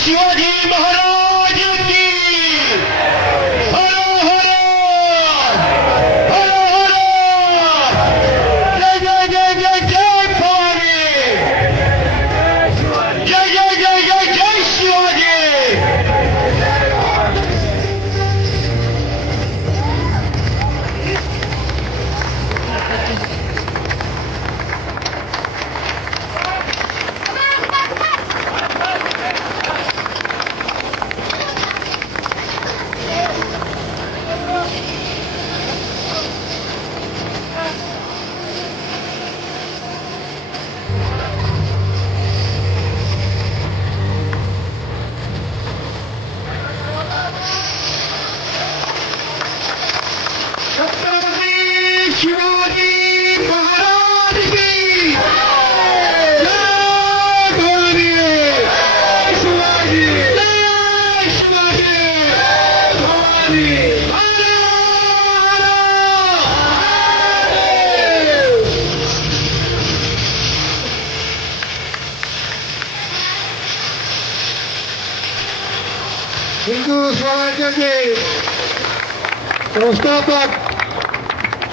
शिवाजी महाराज की हर हर हर हर जय जय जय जय जय भवानी जय जय जय जय जय शिवाजी शिवाजी महाराज की जय भवानी जय शिवाजी जय शिवाजी भवानी हर हर हिंदू स्वराज्याचे संस्थापक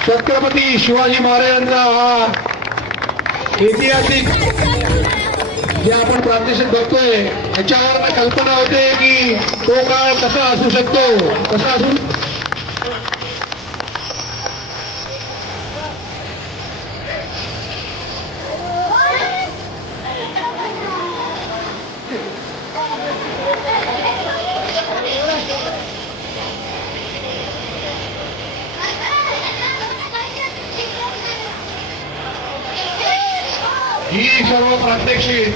छत्रपती शिवाजी महाराजांचा हा ऐतिहासिक जे आपण प्रात्यक्षिक बघतोय याच्यावर कल्पना होते की तो काळ कसा असू शकतो कसा असू ही सर्व प्रात्यक्षिक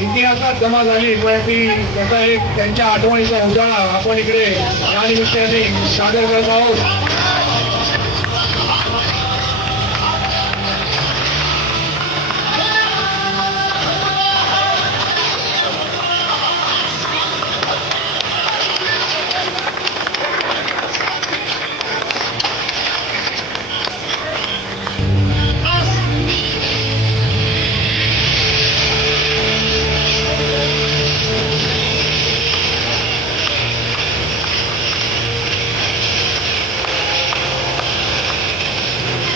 इतिहासात जमा झाली ती त्याचा एक त्यांच्या आठवणीचा उजाळा आपण इकडे या निमित्ताने सादर करत आहोत.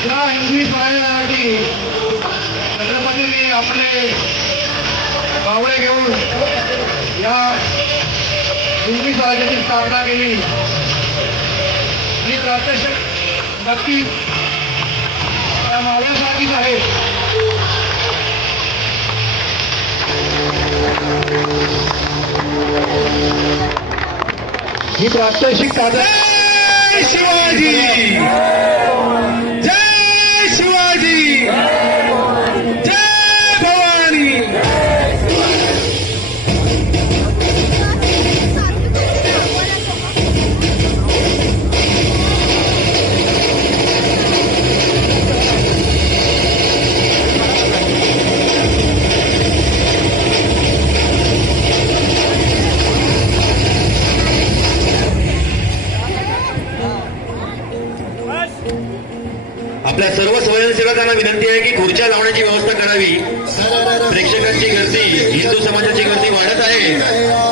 या हिंदवी स्वराज्यासाठी छत्रपतींनी आपले बावळे घेऊन या हिंदवी स्वराज्याची स्थापना केली ही प्रात्यक्षिक नक्की त्या मावळ्यासारखीच आहे. ही प्रात्यक्षिक सादर शिवाजी जय शिवाजी जय भवानी आपल्या सर्व स्वयंसेवकांना विनंती आहे की खुर्च्या लावण्याची व्यवस्था करावी. प्रेक्षकांची गर्दी हिंदू समाजाची गर्दी वाढत आहे.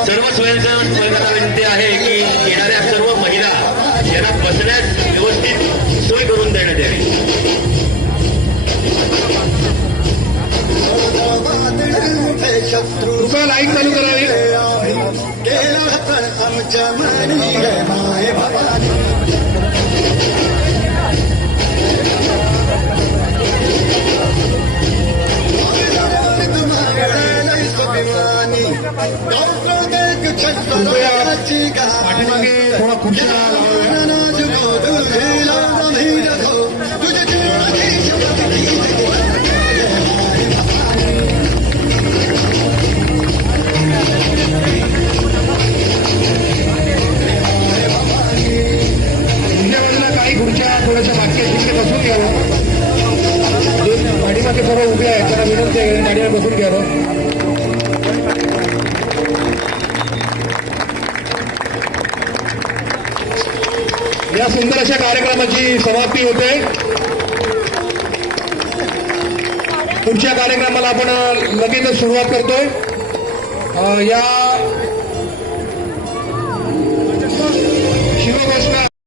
सर्व स्वयंसेवकांना विनंती आहे की येणाऱ्या सर्व महिला यांना बसण्यास व्यवस्थित सोय करून देण्यात यावी. कृपया लाईट चालू करावी. पाठीमागे थोडा खुर्च्या लावाव्या. काही खुर्च्या थोड्याशा बाकी तिथे बसून घ्यावं. पाठीमागे सर्व उभे आहेत त्यांना विनंती आहे गाडीवर बसून घ्यावं. या सुंदर अशा कार्यक्रमाची समाप्ती होते. पुढच्या कार्यक्रमाला आपण लगेचच सुरुवात करतोय. या